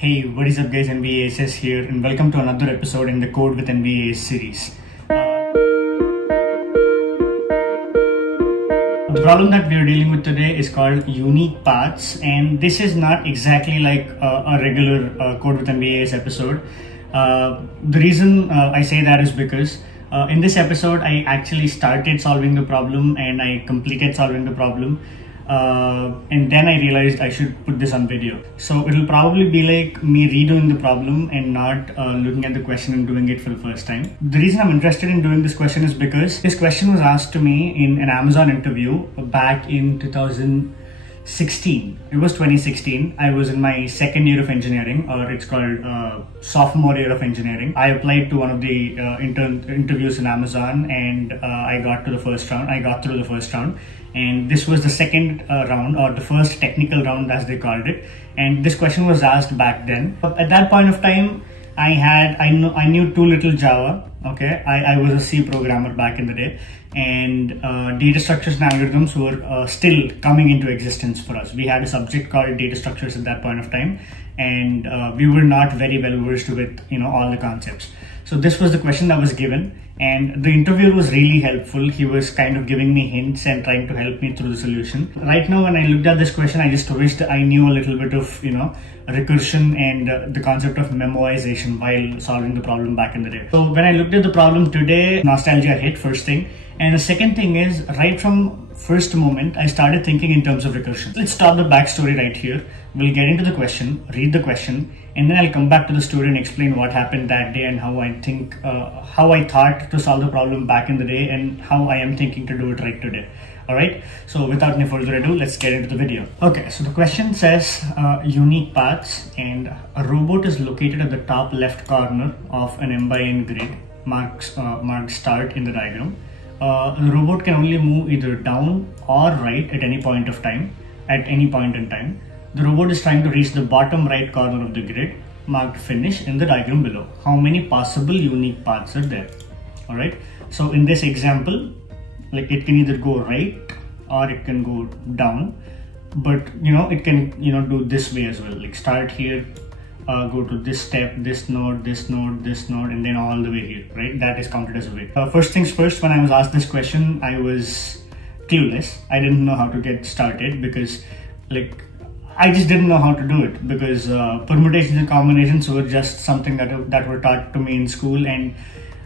Hey, what is up guys, NBASS here and welcome to another episode in the Code with NBAS series. The problem that we are dealing with today is called unique paths, and this is not exactly like a regular Code with NBAS episode. The reason I say that is because in this episode I actually started solving the problem and I completed solving the problem. And then I realized I should put this on video. So it'll probably be like me redoing the problem and not looking at the question and doing it for the first time. The reason I'm interested in doing this question is because this question was asked to me in an Amazon interview back in 2016. It was 2016. I was in my second year of engineering, or it's called sophomore year of engineering. I applied to one of the interviews in Amazon and I got to the first round. I got through the first round. And this was the second round, or the first technical round as they called it, and this question was asked back then. But at that point of time I knew too little Java. Okay, I was a C programmer back in the day, and data structures and algorithms were still coming into existence for us. We had a subject called data structures at that point of time, and we were not very well versed with all the concepts. So this was the question that was given, and the interviewer was really helpful. He was kind of giving me hints and trying to help me through the solution. Right now, when I looked at this question, I just wished I knew a little bit of recursion and the concept of memoization while solving the problem back in the day. So when I looked at the problem today, nostalgia hit first thing. And the second thing is, right from first moment, I started thinking in terms of recursion. Let's stop the backstory right here. We'll get into the question, read the question, and then I'll come back to the story and explain what happened that day and how I thought to solve the problem back in the day and how I am thinking to do it right today. Alright, so without any further ado, let's get into the video. Okay, so the question says unique paths, and a robot is located at the top left corner of an M by N grid, marked start in the diagram. The robot can only move either down or right at any point of time, at any point in time. The robot is trying to reach the bottom right corner of the grid, marked finish in the diagram below. How many possible unique paths are there? Alright, so in this example, like it can either go right or it can go down, but it can do this way as well, like start here, go to this step, this node, this node, this node, and then all the way here, right? That is counted as a way. First things first, when I was asked this question, I was clueless. I didn't know how to get started because I just didn't know how to do it, because permutations and combinations were just something that were taught to me in school, and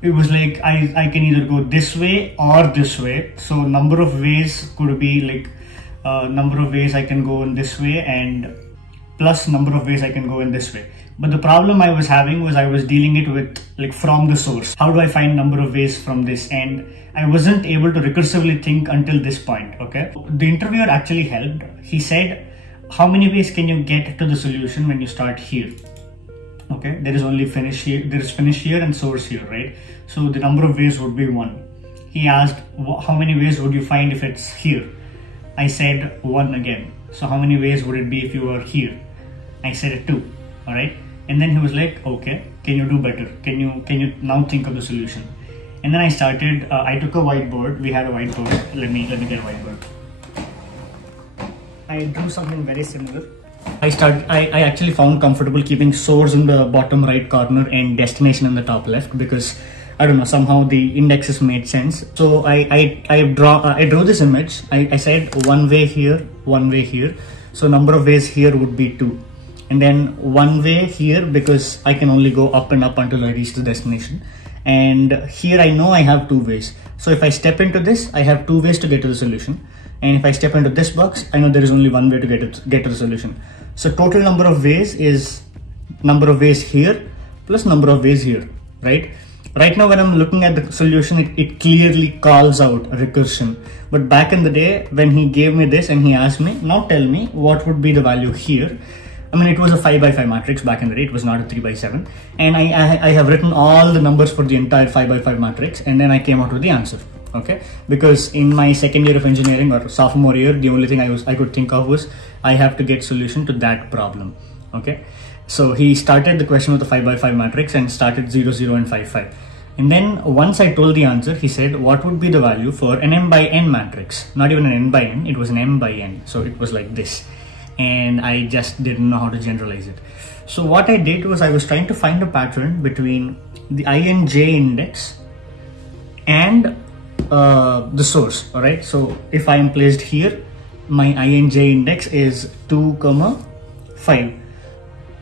it was like I can either go this way or this way. So number of ways could be like number of ways I can go in this way and plus number of ways I can go in this way. But the problem I was having was I was dealing it with from the source. How do I find number of ways from this? And I wasn't able to recursively think until this point. Okay, the interviewer actually helped. He said, how many ways can you get to the solution when you start here? Okay, there is only finish here, there is finish here and source here, right? So the number of ways would be 1. He asked, how many ways would you find if it's here? I said 1 again. So how many ways would it be if you were here? I said 2. All right, and then he was like, okay, can you do better? Can you now think of the solution? And then I started. I took a whiteboard. We had a whiteboard. Let me get a whiteboard. I drew something very similar. I actually found comfortable keeping source in the bottom right corner and destination in the top left, because I don't know, somehow the indexes made sense. So I drew this image. I said 1 way here, 1 way here. So number of ways here would be 2. And then 1 way here, because I can only go up and up until I reach the destination. And here I know I have 2 ways. So if I step into this, I have 2 ways to get to the solution. And if I step into this box, I know there is only 1 way to get to the solution. So total number of ways is number of ways here plus number of ways here, right? Right now when I'm looking at the solution, it clearly calls out recursion. But back in the day when he gave me this and he asked me, now tell me what would be the value here. I mean, it was a 5 by 5 matrix back in the day. It was not a 3 by 7. And I have written all the numbers for the entire 5 by 5 matrix, and then I came out with the answer. Okay, because in my second year of engineering, or sophomore year, the only thing I could think of was I have to get solution to that problem. Okay, so he started the question with the 5 by 5 matrix and started 0, 0 and 5, 5. And then once I told the answer, he said, what would be the value for an M by N matrix? Not even an N by N, it was an M by N. So it was like this. and I just didn't know how to generalize it. So what I did was I was trying to find a pattern between the I and j index and the source. All right, so if I am placed here, my I and j index is 2, 5,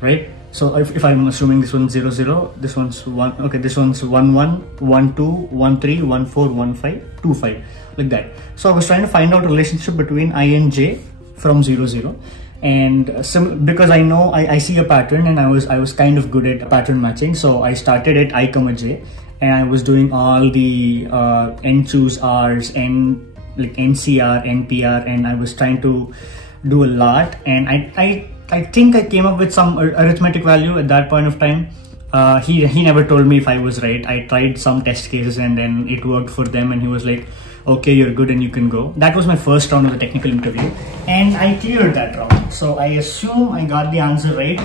right? So if I'm assuming this one's 0, 0, this one's 1, okay, this one's 1, 1, 1, 2, 1, 3, 1, 4, 1, 5, 2, 5, like that. So I was trying to find out a relationship between I and j from 0, 0. And because I know I see a pattern, and I was kind of good at pattern matching, so I started at I, j, and I was doing all the n choose r's, n like NCR, NPR, and I was trying to do a lot, and I think I came up with some arithmetic value at that point of time. He never told me if I was right. I tried some test cases and then it worked for them, and he was like, okay, you're good and you can go. That was my first round of the technical interview, and I cleared that round. So I assume I got the answer right,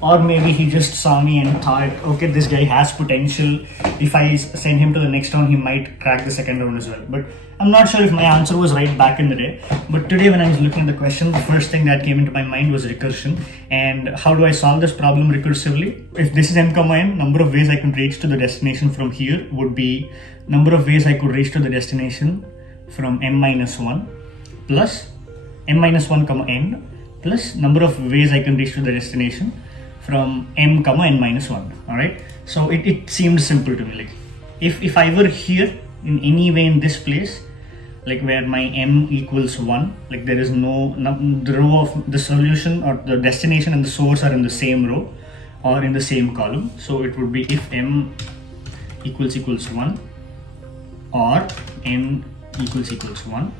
or maybe he just saw me and thought, okay, this guy has potential. If I send him to the next round, he might crack the second round as well. But I'm not sure if my answer was right back in the day. But today when I was looking at the question, the first thing that came into my mind was recursion. And how do I solve this problem recursively? If this is m, n, number of ways I can reach to the destination from here would be number of ways I could reach to the destination from m-1 plus m-1, n plus number of ways I can reach to the destination from m, n-1. All right, so it seemed simple to me. Like if I were here in any way in this place, like where my m equals 1, like there is no the row of the solution or the destination and the source are in the same row or in the same column. So it would be if m equals 1 or n equals 1,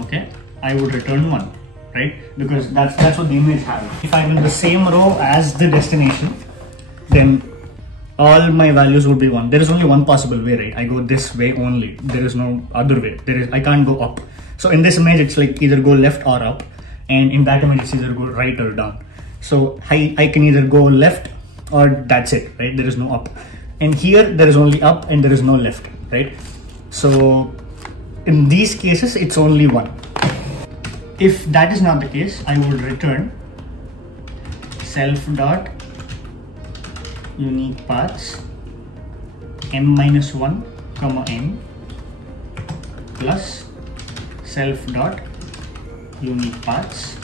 okay, I would return 1, right? Because that's what the image has. If I'm in the same row as the destination, then all my values would be 1. There is only one possible way, right? I go this way only. There is no other way. I can't go up. So in this image, it's like either go left or up, and in that image, it's either go right or down. So I can either go left or that's it, right? There is no up. And here there is only up and there is no left, right? So in these cases, it's only 1. If that is not the case, I would return self dot unique paths m-1, n plus self dot unique paths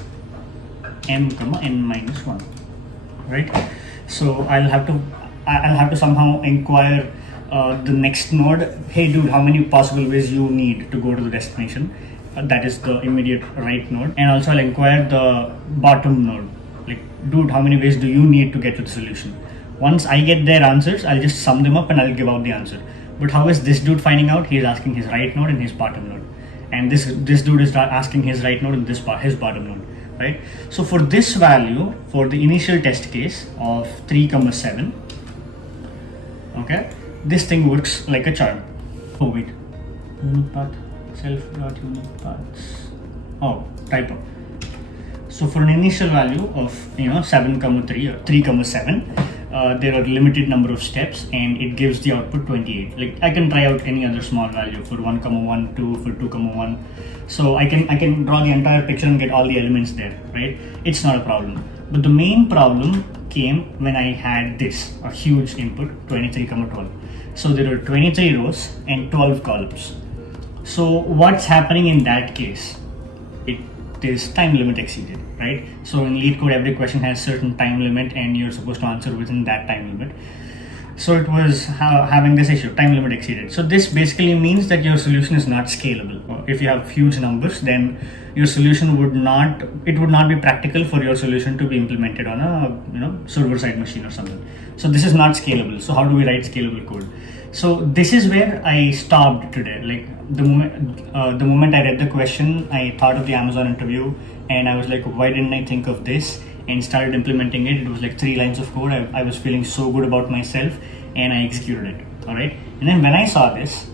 m, n-1, right? So I'll have to somehow inquire the next node. Hey dude, how many possible ways you need to go to the destination? That is the immediate right node. And also I'll inquire the bottom node, like dude, how many ways do you need to get to the solution? Once I get their answers, I'll just sum them up and I'll give out the answer. But how is this dude finding out? He's asking his right node and his bottom node, and this dude is asking his right node and his bottom node, right? So for this value, for the initial test case of 3, 7, okay, this thing works like a charm. Oh wait, unique path, self dot unique paths. Oh, typo. So for an initial value of 7, 3 or 3, 7, there are limited number of steps, and it gives the output 28. Like I can try out any other small value for 1, 1, 2, for 2, 1. So I can draw the entire picture and get all the elements there, right? It's not a problem. But the main problem came when I had this, a huge input, 23, 12. So there are 23 rows and 12 columns. So what's happening in that case? It is time limit exceeded, right? So in LeetCode, every question has certain time limit and you're supposed to answer within that time limit. So it was having this issue, time limit exceeded. So this basically means that your solution is not scalable. If you have huge numbers, then your solution would not be practical for your solution to be implemented on a server-side machine or something. So this is not scalable. So how do we write scalable code? So this is where I stopped today. Like the moment I read the question, I thought of the Amazon interview, and I was like, why didn't I think of this? And started implementing it. It was like 3 lines of code. I was feeling so good about myself, and I executed it. All right. And then when I saw this,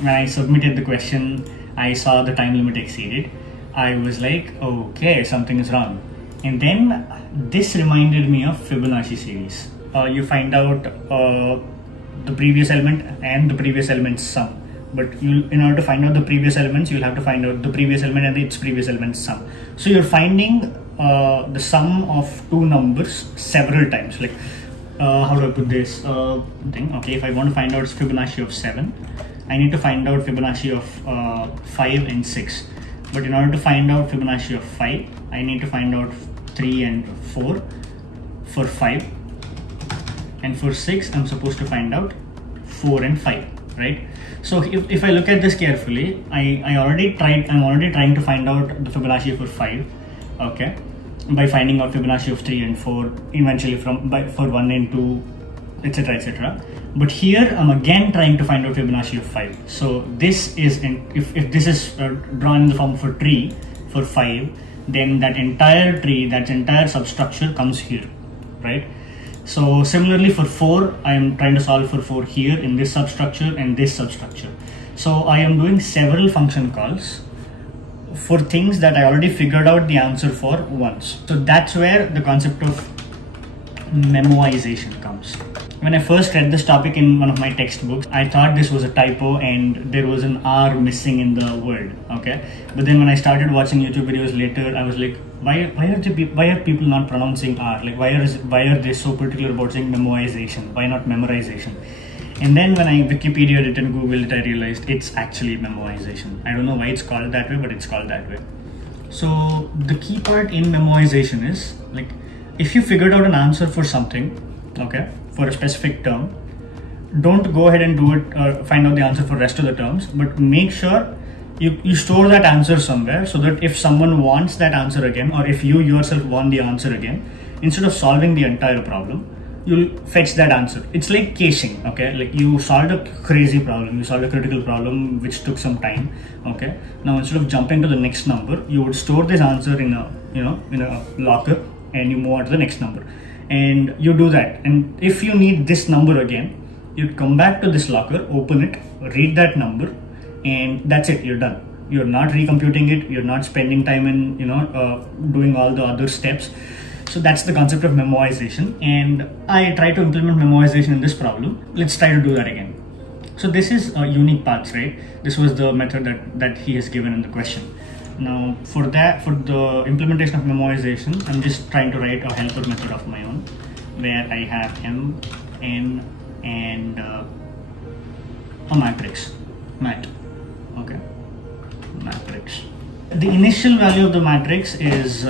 when I submitted the question, I saw the time limit exceeded. I was like, okay, something is wrong. And then this reminded me of Fibonacci series. You find out the previous element and the previous element's sum. But in order to find out the previous elements, you'll have to find out the previous element and its previous element's sum. So you're finding the sum of two numbers several times. Like how do I put this thing? Okay, if I want to find out Fibonacci of 7, I need to find out Fibonacci of 5 and 6. But in order to find out Fibonacci of 5, I need to find out 3 and 4 for 5, and for 6 I'm supposed to find out 4 and 5, right? So if I look at this carefully, I'm already trying to find out the Fibonacci for 5, okay, by finding out Fibonacci of 3 and 4 eventually for 1 and 2, etc, etc. But here I'm again trying to find out Fibonacci of 5. So this is if this is drawn in the form of a tree for 5, then that entire tree, that entire substructure comes here, right? So similarly for 4, I am trying to solve for 4 here in this substructure and this substructure. So I am doing several function calls for things that I already figured out the answer for once. So that's where the concept of memoization comes. When I first read this topic in one of my textbooks, I thought this was a typo and there was an R missing in the word, okay? But then when I started watching YouTube videos later, I was like, why are people not pronouncing R? Like why are they so particular about saying memoization? Why not memorization? And then when I Wikipedia it and Googled it, I realized it's actually memoization. I don't know why it's called that way, but it's called that way. So the key part in memoization is, like, if you figured out an answer for something, okay, for a specific term, don't go ahead and do it or find out the answer for the rest of the terms, but make sure you store that answer somewhere, so that if someone wants that answer again, or if you yourself want the answer again, instead of solving the entire problem, you'll fetch that answer. It's like caching, okay? Like you solved a crazy problem, you solved a critical problem which took some time, okay? Now instead of jumping to the next number, you would store this answer in a locker, and you move on to the next number, and you do that. And if you need this number again, you'd come back to this locker, open it, read that number, and that's it, you're done. You're not recomputing it, you're not spending time in doing all the other steps. So that's the concept of memoization, and I try to implement memoization in this problem. Let's try to do that again. So this is unique paths, right? This was the method that he has given in the question. Now for the implementation of memoization, I'm just trying to write a helper method of my own, where I have m, n, and a matrix, mat, okay, matrix. The initial value of the matrix is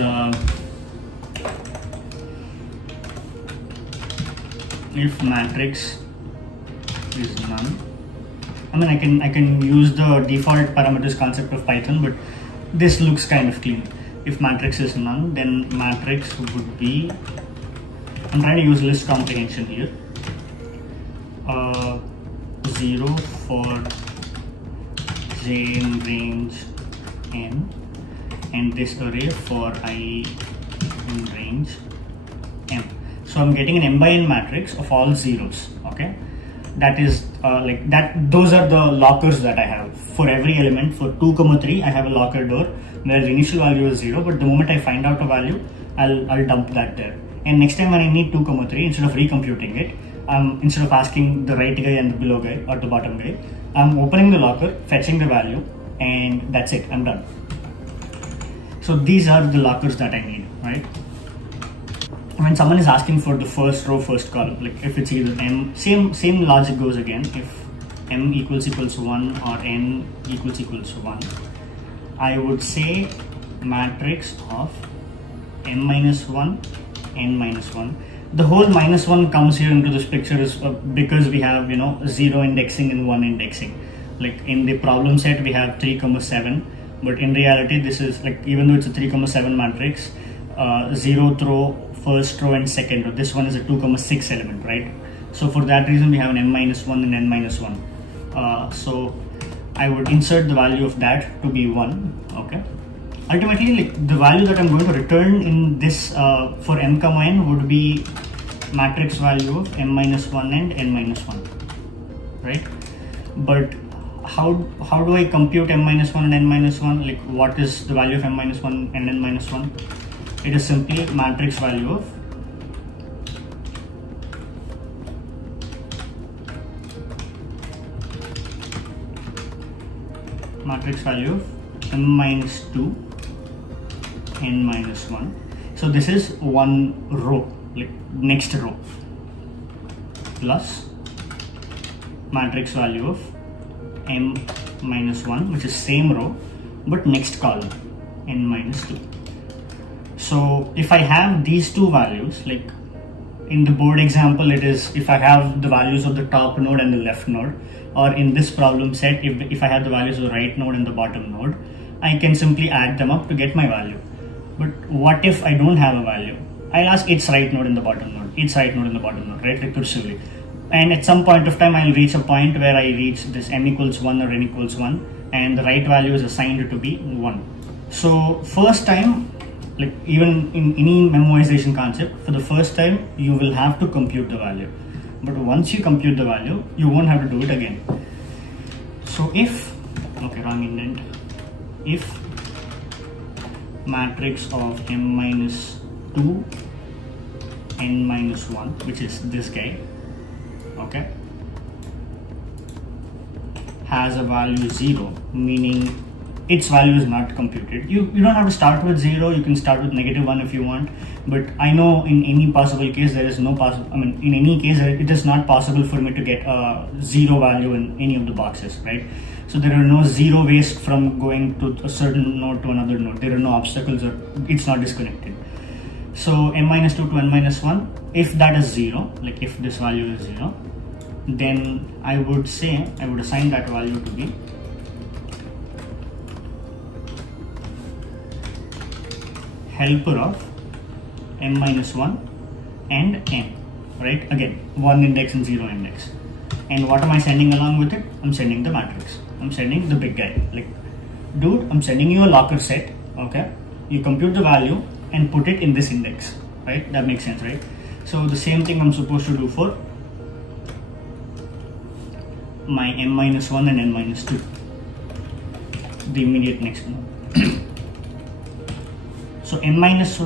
if matrix is none. I mean, I can use the default parameters concept of Python, but this looks kind of clean. If matrix is none, then matrix would be, I'm trying to use list comprehension here, 0 for j in range n, and this array for I in range m. So I'm getting an m by n matrix of all zeros, okay? That is like that. Those are the lockers that I have for every element. For 2, 3, I have a locker door where the initial value is 0, but the moment I find out a value, I'll dump that there. And next time when I need 2, 3, instead of recomputing it, instead of asking the right guy and the below guy or the bottom guy, I'm opening the locker, fetching the value, and that's it. I'm done. So these are the lockers that I need, right? When someone is asking for the first row, first column, like if it's either m, same logic goes again. If m equals 1 or n equals 1, I would say matrix of m minus 1, n minus 1. The whole -1 comes here into this picture is because we have 0 indexing and 1 indexing. Like in the problem set we have 3, 7, but in reality this is like, even though it's a 3, 7 matrix, 0th row, first row and second row, this one is a 2, 6 element, right? So for that reason we have an m minus 1 and n minus 1. So I would insert the value of that to be 1, okay? Ultimately, like the value that I'm going to return in this for m, n would be matrix value of m minus 1 and n minus 1, right? But how do I compute m minus 1 and n minus 1? Like what is the value of m minus 1 and n minus 1? It is simply matrix value of m minus 2, n minus 1. So this is one row, like next row, plus matrix value of m minus 1, which is same row but next column, n minus 2. So if I have these two values, like in the board example, it is if I have the values of the top node and the left node, or in this problem set, if I have the values of the right node and the bottom node, I can simply add them up to get my value. But what if I don't have a value? I'll ask its right node and the bottom node, its right node and the bottom node, right, recursively. And at some point of time, I'll reach a point where I reach this m equals 1 or n equals 1, and the right value is assigned to be 1. So first time, like even in any memorization concept, for the first time, you will have to compute the value. But once you compute the value, you won't have to do it again. So if, okay, wrong indent, if matrix of m minus 2, n minus 1, which is this guy, okay, has a value 0, meaning its value is not computed. You don't have to start with 0, you can start with -1 if you want, but I know in any possible case there is no possible, in any case it is not possible for me to get a 0 value in any of the boxes, right? So there are no 0 ways from going to a certain node to another node. There are no obstacles, or it's not disconnected. So m minus 2 to n minus 1, if that is 0, like if this value is 0, then I would assign that value to be helper of m minus 1 and n, right? Again, 1 index and 0 index. And what am I sending along with it? I'm sending the matrix. I'm sending the big guy. Like, dude, I'm sending you a locker set, okay? You compute the value and put it in this index, right? That makes sense, right? So the same thing I'm supposed to do for my m minus 1 and n minus 2, the immediate next node. So m minus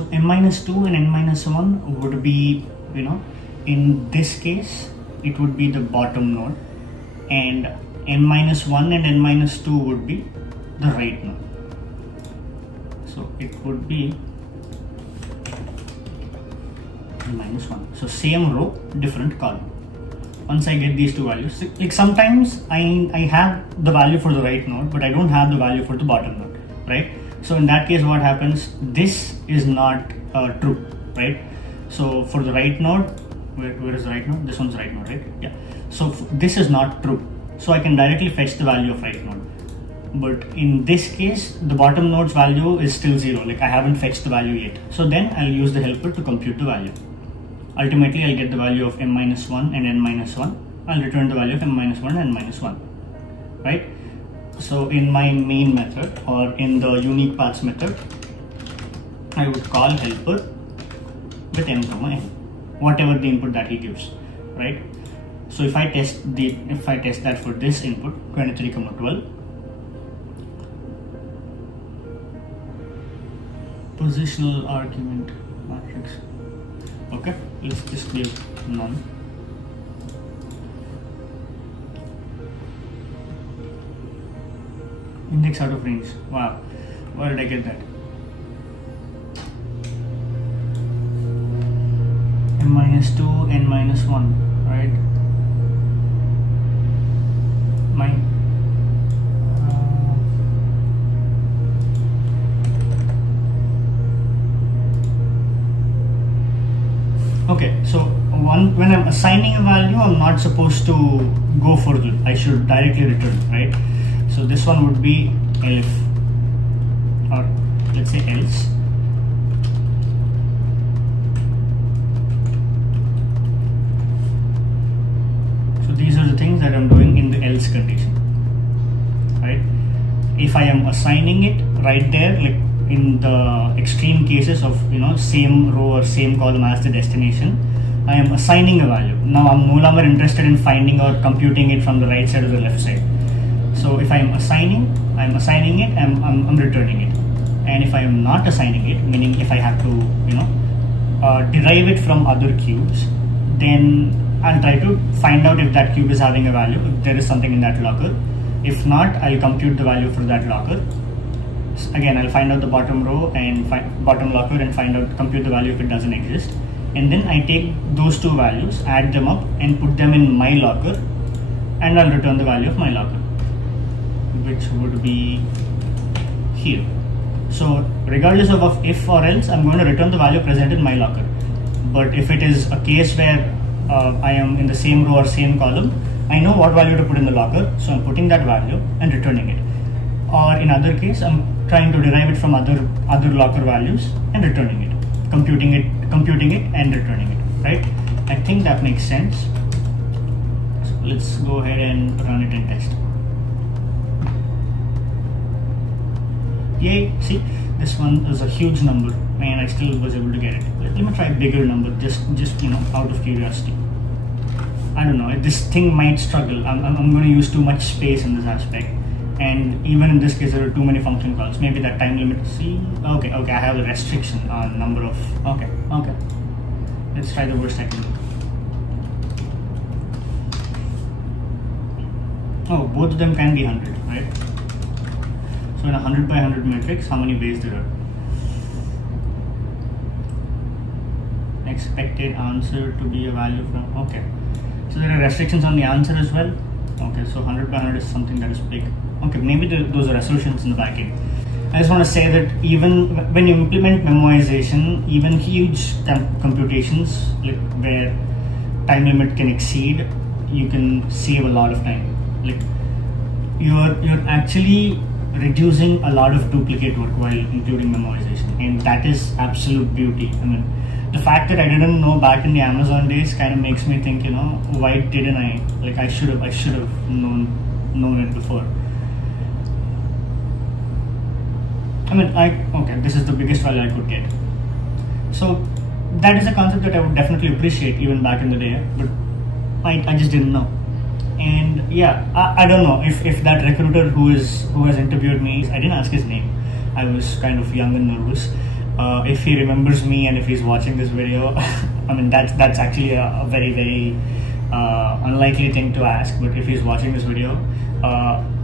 2 and n minus 1 would be, in this case, it would be the bottom node, and n minus 1 and n minus 2 would be the right node. So it would be n minus 1. So same row, different column. Once I get these two values, like sometimes I have the value for the right node, but I don't have the value for the bottom node, right? So in that case, what happens? This is not true, right? So for the right node, where is the right node? This one's right node, right? Yeah. So this is not true. So I can directly fetch the value of right node. But in this case, the bottom node's value is still 0. Like I haven't fetched the value yet. So then I'll use the helper to compute the value. Ultimately, I'll get the value of m minus 1 and n minus 1. I'll return the value of m minus 1 and n minus 1, right? So in my main method, or in the unique paths method, I would call helper with m comma n, whatever the input that he gives, right? So if I test that for this input 23, 12, positional argument matrix, okay, let's just give none. Index out of range. Wow, where did I get that? M minus 2, n minus 1, right? Okay, so when I'm assigning a value, I'm not supposed to go for loop. I should directly return, right? So this one would be elif, or let's say else. So these are the things that I'm doing in the else condition, right? If I am assigning it right there, like in the extreme cases of same row or same column as the destination, I am assigning a value. Now I'm no longer interested in finding or computing it from the right side or the left side. So if I'm assigning it, I'm returning it. And if I am not assigning it, meaning if I have to derive it from other cubes, then I'll try to find out if that cube is having a value, if there is something in that locker. If not, I'll compute the value for that locker again, I'll find out the bottom row and bottom locker and find out, compute the value if it doesn't exist. And then I take those two values, add them up and put them in my locker, and I'll return the value of my locker, which would be here. So regardless of if or else, I'm going to return the value present in my locker. But if it is a case where I am in the same row or same column, I know what value to put in the locker, so I'm putting that value and returning it. Or in other case, I'm trying to derive it from other locker values and returning it, computing it and returning it, right? I think that makes sense. So let's go ahead and run it and test. Yay, see, this one is a huge number and I still was able to get it. Let me try a bigger number, just out of curiosity. I don't know, this thing might struggle. I'm going to use too much space in this aspect, and even in this case there are too many function calls. Maybe that time limit. See, okay, I have a restriction on number of. Okay, let's try the worst I can do. Oh, both of them can be 100, right? So in a 100 by 100 matrix, how many ways there are? Expected answer to be a value from, okay. So there are restrictions on the answer as well. Okay, so 100 by 100 is something that is big. Okay, maybe those are assertions in the backend. I just want to say that even when you implement memoization, even huge computations, like where time limit can exceed, you can save a lot of time. Like you're actually reducing a lot of duplicate work while including memoization, and that is absolute beauty. I mean, the fact that I didn't know back in the Amazon days kind of makes me think, why didn't I? Like I should have known it before. I mean, okay, this is the biggest value I could get. So that is a concept that I would definitely appreciate even back in the day, but I just didn't know. And yeah, I don't know if that recruiter who has interviewed me, I didn't ask his name. I was kind of young and nervous. If he remembers me and if he's watching this video, I mean that's actually a very, very unlikely thing to ask. But if he's watching this video,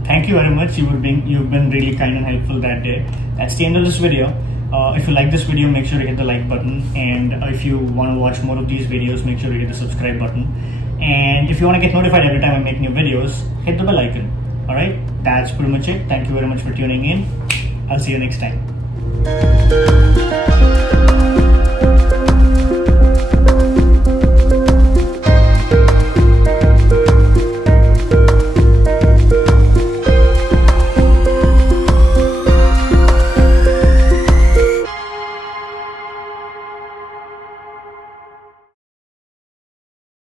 thank you very much. You've been really kind and helpful that day. That's the end of this video. If you like this video, make sure to hit the like button, and if you want to watch more of these videos, make sure to hit the subscribe button. And if you want to get notified every time I make new videos, hit the bell icon. Alright, that's pretty much it. Thank you very much for tuning in. I'll see you next time.